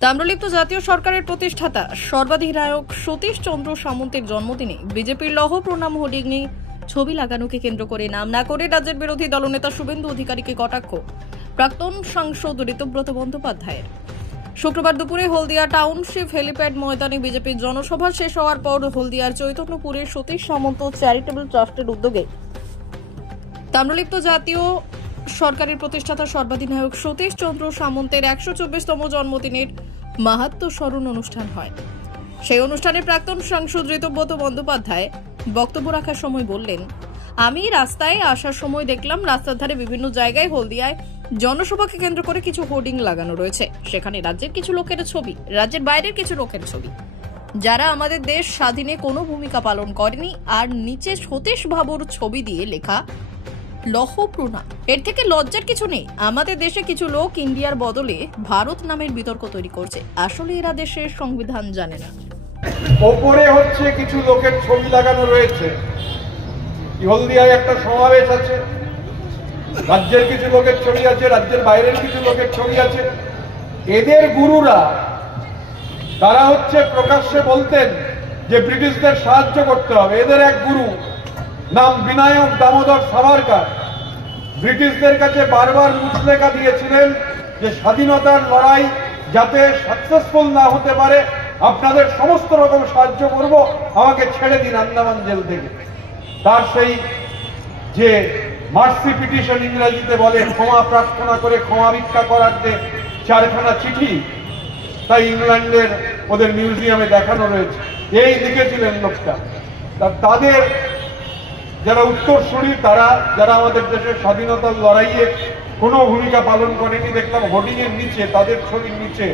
তাম্রলিপ্ত জাতীয় সরকারের প্রতিষ্ঠাতা সর্বাধিনায়ক সতীশ চন্দ্র সামন্তের জন্মদিনে বিজেপির লৌহ প্রণাম হোর্ডিংয়ে ছবি লাগানোকে কেন্দ্র করে নাম না করে রাজ্যের বিরোধী দলনেতা শুভেন্দু অধিকারীকে কটাক্ষ প্রাক্তন সাংসদ ঋতব্রত বন্দ্যোপাধ্যায়ের। শুক্রবার দুপুরে হলদিয়া টাউনশিপ হেলিপ্যাড ময়দানে বিজেপির জনসভা শেষ হওয়ার পর হলদিয়ার চৈতন্যপুরে সতীশ সামন্ত চ্যারিটেবল ট্রাস্টের উদ্যোগে তাম্রলিপ্ত জাতীয় সরকারের প্রতিষ্ঠাতা সর্বাধিনায়ক সতীশ চন্দ্র সামন্তের ১২৪তম জন্মদিনের মাহাত্ম্য স্মরণ অনুষ্ঠান হয়। সেই অনুষ্ঠানে প্রাক্তন সাংসদ ঋতব্রত বন্দ্যোপাধ্যায় বক্তব্য রাখার সময় বললেন, আমি রাস্তায় আসার সময় দেখলাম রাস্তার ধারে বিভিন্ন জায়গায় হলদিয়ায় জনসভাকে কেন্দ্র করে কিছু হোর্ডিং লাগানো রয়েছে। সেখানে রাজ্যের কিছু লোকের ছবি, রাজ্যের বাইরের কিছু লোকের ছবি, যারা আমাদের দেশ স্বাধীনে কোনো ভূমিকা পালন করেনি, আর নিচে সতীশ বাবুর ছবি দিয়ে লেখা লৌহ প্রণাম। এর থেকে লজ্জার কিছু নেই। আমাদের দেশে কিছু লোক ইন্ডিয়ার বদলে ভারত নামের বিতর্ক তৈরি করছে। আসলে এরা দেশের সংবিধান জানে না। ওপরে হচ্ছে কিছু লোকের ছবি লাগানো রয়েছে। হলদিয়ায় একটা সমাবেশ আছে, রাজ্যের কিছু লোকের ছবি আছে, রাজ্যের বাইরের কিছু লোকের ছবি আছে। এদের গুরুরা তারা হচ্ছে প্রকাশ্যে বলতেন যে ব্রিটিশদের সাহায্য করতে হবে। এদের এক গুরু নাম বিনায়ক দামোদর সাভারকার ব্রিটিশদের কাছে বারবার মুচলেখা দিয়েছিলেন যে স্বাধীনতার লড়াই যাতে সাকসেসফুল না হতে পারে, আপনাদের সমস্ত রকম সাহায্য করব, আমাকে ছেড়ে দিন আন্দামান জেল থেকে। তার সেই যে মার্সি পিটিশন ইংরেজিতে বলে, ক্ষমা প্রার্থনা করে ক্ষমা ভিক্ষা করার যে 4খানা চিঠি, তাই ইংল্যান্ডের ওদের মিউজিয়ামে দেখানো রয়েছে। এই লিখেছিলেন লোকটা। তাদের যারা উত্তরসূরি, তারা যারা আমাদের দেশের স্বাধীনতার লড়াইয়ে কোনো ভূমিকা পালন করেনি, দেখলাম হোর্ডিং এর নিচে, তাদের ছবির নিচে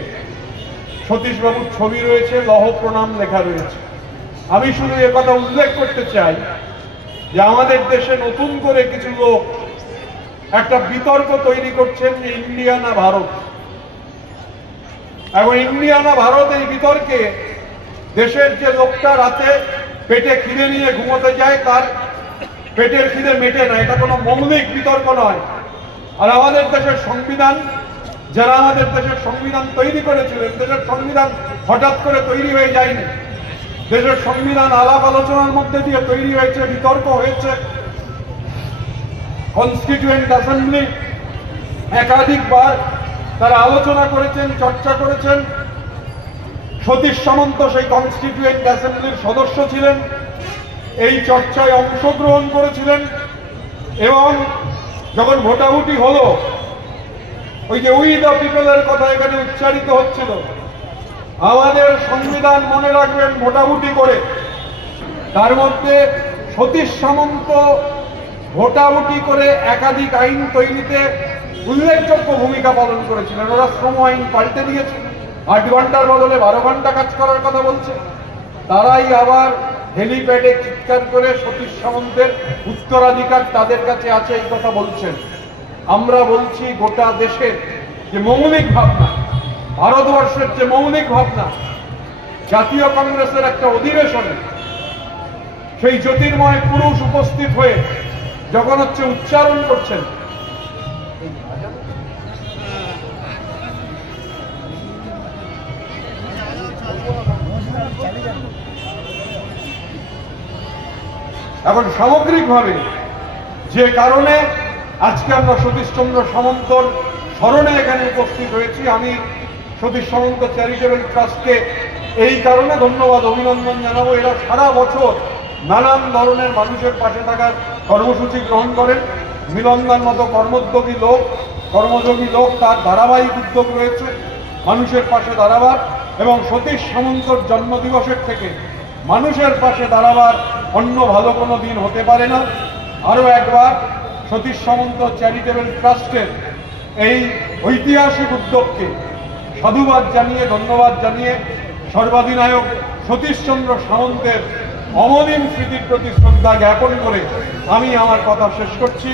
সতীশবাবুর ছবি রয়েছে, লৌহ প্রণাম লেখা রয়েছে। আমি শুধু কথা উল্লেখ করতে চাই যে আমাদের দেশে নতুন করে কিছু লোক একটা বিতর্ক তৈরি করছেন যে ইন্ডিয়া না ভারত। এবং ইন্ডিয়া না ভারত, এই বিতর্কে দেশের যে লোকটা রাতে পেটে খিদে নিয়ে ঘুমোতে যায়, তার পেটের খিদে মেটে না। এটা কোনো মৌলিক বিতর্ক নয়। আর আমাদের দেশের সংবিধান, যারা আমাদের দেশের সংবিধান তৈরি করেছিলেন, দেশের সংবিধান হঠাৎ করে তৈরি হয়ে যায়নি। দেশের সংবিধান আলাপ আলোচনার মধ্যে দিয়ে তৈরি হয়েছে, বিতর্ক হয়েছে। কনস্টিটিউয়েন্ট অ্যাসেম্বলি একাধিকবার তারা আলোচনা করেছেন, চর্চা করেছেন। সতীশ সামন্ত সেই কনস্টিটিউয়েন্ট অ্যাসেম্বলির সদস্য ছিলেন, এই চর্চায় অংশগ্রহণ করেছিলেন। এবং যখন ভোটাভুটি হলো, ওই যে উই দ্য পিপলের কথা এখানে উচ্চারিত হচ্ছিল, আমাদের সংবিধান মনে রাখবেন ভোটাভুটি করে। তার মধ্যে সতীশ সামন্ত ভোটাভুটি করে একাধিক আইন তৈরিতে উল্লেখযোগ্য ভূমিকা পালন করেছিলেন। ওরা শ্রম আইন পাল্টে দিয়েছে, 8 ঘন্টার বদলে 12 ঘন্টা কাজ করার কথা বলছে। তারাই আবার হেলিপ্যাডে চিৎকার করে সতীশ সামন্তের উত্তরাধিকার তাদের কাছে আছে এই কথা বলছেন। আমরা বলছি গোটা দেশের যে মৌলিক ভাবনা, ভারতবর্ষের যে মৌলিক ভাবনা, জাতীয় কংগ্রেসের একটা অধিবেশনে সেই জ্যোতির্ময় পুরুষ উপস্থিত হয়ে যখন হচ্ছে উচ্চারণ করছেন, এখন সামগ্রিকভাবে যে কারণে আজকে আমরা সতীশচন্দ্র সামন্তর স্মরণে এখানে উপস্থিত হয়েছি, আমি সতীশ সামন্ত চ্যারিটেবল ট্রাস্টকে এই কারণে ধন্যবাদ, অভিনন্দন জানাবো। এরা সারা বছর নানান ধরনের মানুষের পাশে থাকার কর্মসূচি গ্রহণ করেন। মিলনদার মতো কর্মযোগী লোক, তার ধারাবাহিক উদ্যোগ রয়েছে মানুষের পাশে দাঁড়াবার। এবং সতীশ সামন্তর জন্মদিবসের থেকে মানুষের পাশে দাঁড়াবার অন্য ভালো কোনো দিন হতে পারে না। আরও একবার সতীশ সামন্ত চ্যারিটেবল ট্রাস্টের এই ঐতিহাসিক উদ্যোগকে সাধুবাদ জানিয়ে, ধন্যবাদ জানিয়ে, সর্বাধিনায়ক সতীশচন্দ্র সামন্তের অমলিন স্মৃতির প্রতি শ্রদ্ধা জ্ঞাপন করে আমি আমার কথা শেষ করছি।